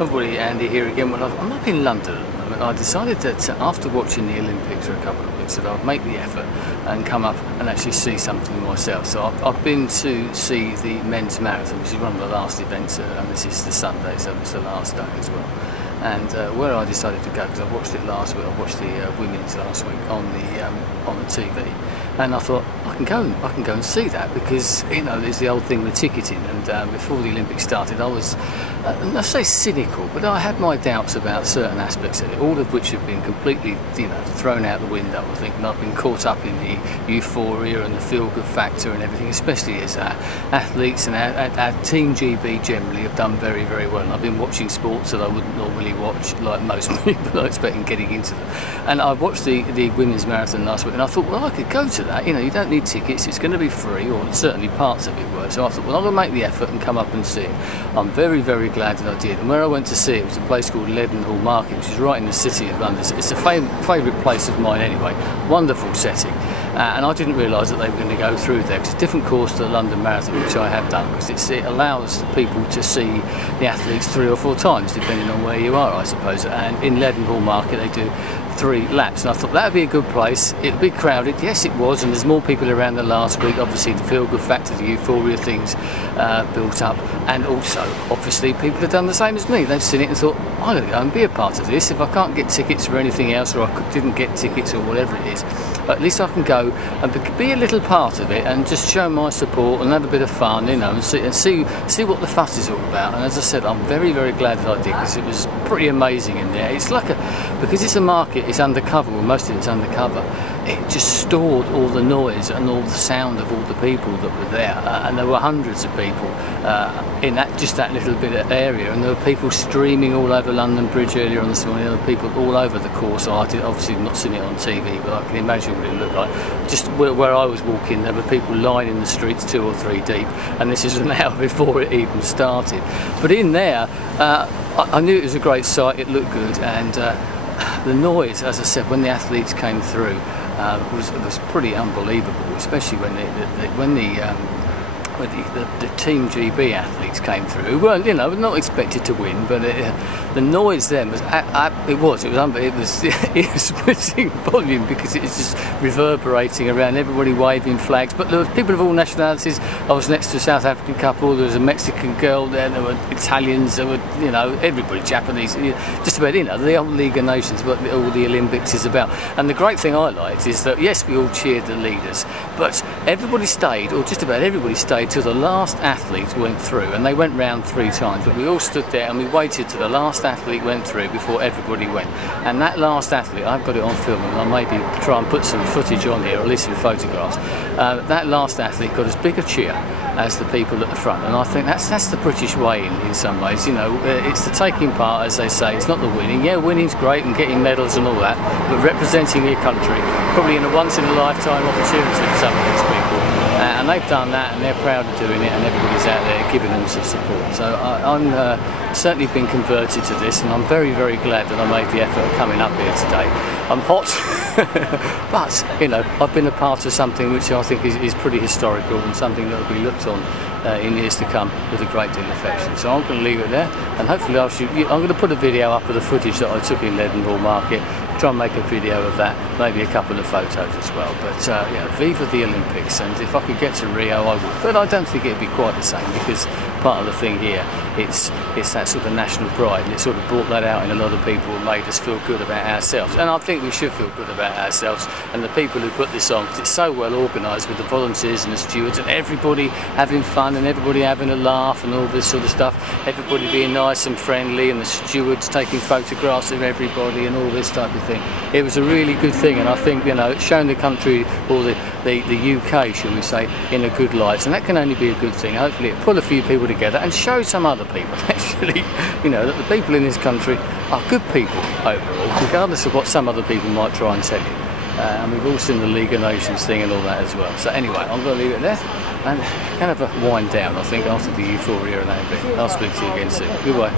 Everybody, Andy here again. Well, I'm up in London at the moment. I decided that after watching the Olympics for a couple of weeks that I'd make the effort and come up and actually see something myself. So I've been to see the men's marathon, which is one of the last events, and this is the Sunday, so it's the last day as well. And where I decided to go, because I watched it last week, I watched the women's last week on the TV, and I thought I can go and see that, because there's the old thing with ticketing, and before the Olympics started I was I say cynical, but I had my doubts about certain aspects of it, all of which have been completely thrown out the window, I think, and I've been caught up in the euphoria and the feel-good factor and everything, especially as athletes and our Team GB generally have done very, very well. And I've been watching sports that I wouldn't normally watch, like most people I expect, in getting into them. And I watched the women's marathon last week, and I thought, well, I could go to that. You don't need tickets, it's going to be free, or certainly parts of it were. So I thought, well, I'm going to make the effort and come up and see it. I'm very, very glad that I did. And where I went to see it was a place called Leadenhall Market, which is right in the city of London. It's a favourite place of mine anyway. Wonderful setting. And I didn't realise that they were going to go through there, because it's a different course to the London Marathon, which I have done, because it allows people to see the athletes 3 or 4 times, depending on where you are, I suppose. And in Leadenhall Market they do 3 laps, and I thought that would be a good place. It would be crowded, yes it was, and there's more people around than last week. Obviously the feel-good factor, the euphoria things built up, and also obviously people have done the same as me. They've seen it and thought, I'm going to go and be a part of this. If I can't get tickets for anything else, or I didn't get tickets or whatever it is, at least I can go and be a little part of it and just show my support and have a bit of fun, and see what the fuss is all about. And as I said, I'm very, very glad that I did, because it was pretty amazing in there. It's like because it's a market, it's undercover, well, most of it's undercover. It just stored all the noise and all the sound of all the people that were there, and there were hundreds of people in that little bit of area, and there were people streaming all over London Bridge earlier on this morning. There were people all over the course. So I did obviously not seen it on TV, but I can imagine what it looked like. Just where I was walking, there were people lining the streets 2 or 3 deep, and this is an hour before it even started. But in there, I knew it was a great sight. It looked good, and the noise, as I said, when the athletes came through, was pretty unbelievable, especially when the Team GB athletes came through, who weren't, not expected to win, but the noise then was, it was splitting volume, because it was just reverberating around, everybody waving flags. But there were people of all nationalities. I was next to a South African couple, there was a Mexican girl there were Italians, there were, everybody, Japanese, just about, the old League of Nations, what all the Olympics is about. And the great thing I liked is that, yes, we all cheered the leaders, but everybody stayed, or just about everybody stayed, till the last athlete went through, and they went round 3 times, but we all stood there and we waited till the last athlete went through before everybody went. And that last athlete, I've got it on film, and I'll maybe try and put some footage on here, or at least some photographs. That last athlete got as big a cheer as the people at the front, and I think that's the British way in some ways. It's the taking part, as they say. It's not the winning. Yeah, winning's great and getting medals and all that, but representing your country, probably in a once-in-a-lifetime opportunity for some of these people. And they've done that, and they're proud of doing it, and everybody's out there giving them some support. So I'm certainly been converted to this, and I'm very, very glad that I made the effort of coming up here today. I'm hot, but I've been a part of something which I think is pretty historical, and something that will be looked on in years to come with a great deal of affection. So I'm going to leave it there, and hopefully I'm going to put a video up of the footage that I took in Leadenhall Market, try and make a video of that, maybe a couple of photos as well. But viva the Olympics, and if I could get to Rio I would, but I don't think it'd be quite the same, because part of the thing here, it's that sort of national pride, and it sort of brought that out in a lot of people and made us feel good about ourselves. And I think we should feel good about ourselves, and the people who put this on, because it's so well organised with the volunteers and the stewards and everybody having fun and everybody having a laugh and all this sort of stuff, everybody being nice and friendly, and the stewards taking photographs of everybody and all this type of thing. It was a really good thing, and I think it's shown the country, or the UK, shall we say, in a good light, and that can only be a good thing. Hopefully it pull a few people together and show some other people actually, that the people in this country are good people overall, regardless of what some other people might try and tell you. And we've all seen the League of Nations thing and all that as well. So anyway, I'm going to leave it there, and kind of a wind down, I think, after the euphoria and that bit. I'll speak to you again soon. Goodbye.